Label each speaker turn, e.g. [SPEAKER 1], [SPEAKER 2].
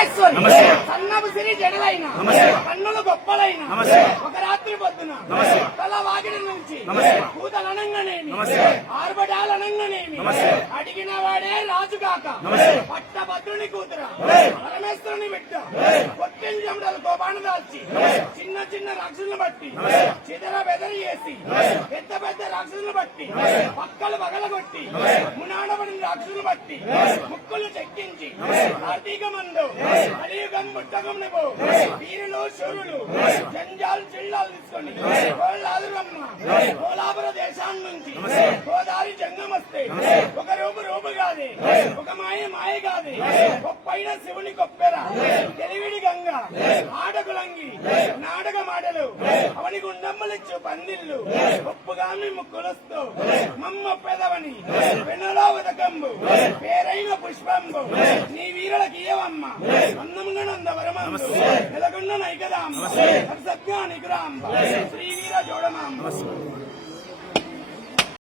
[SPEAKER 1] నమస్తే.
[SPEAKER 2] సన్నపు సిరి జడలైన. కన్నులు గొప్పలైన. ఒక రాత్రి పొద్దున. తల వాకిడి నుంచి. కూతలనంగానేమి. ఆర్భటాలనంగానేమి. అడిగిన వాడే రాజు కాక. పట్టభద్రుని కూతుర. పరమేశ్వరుని బిడ్డ కోపాన్ని దాల్చి చిన్న చిన్న రాక్షసులను బట్టి చిదర బెదరి చేసి పెద్ద పెద్ద రాక్షసులను బట్టి పక్కలు పగలగొట్టి మునాడబడిన రాక్షసులను బట్టి ముక్కులు చెక్కించి కార్తీక మందు కలియుగం ముట్టగం నువ్వు వీరులు శూరులు జంజాలు జిల్లాలు తీసుకొని కోళ్ళాదురమ్మ కోలాపుర దేశాన్ని నుంచి గోదావరి జంగం వస్తే ఒక రూపు రూపు కాదే ఒక మాయ మాయ కాదే గొప్పైన శివుని కొప్పెర ఆడకులంగి నాటక మాటలు అవని గుండమ్మలిచ్చు పందిళ్ళు ఒప్పుగామి ముక్కులొస్తూ మమ్మ పెదవని వెనలో ఉదకంబు పేరైన పుష్పంబు నీ వీరులకి ఏవమ్మ? అన్నముగా నందవరమందు నెలకొండ నైకదాంబ సత్యానికి రాంబ శ్రీ వీర జోడమాంబ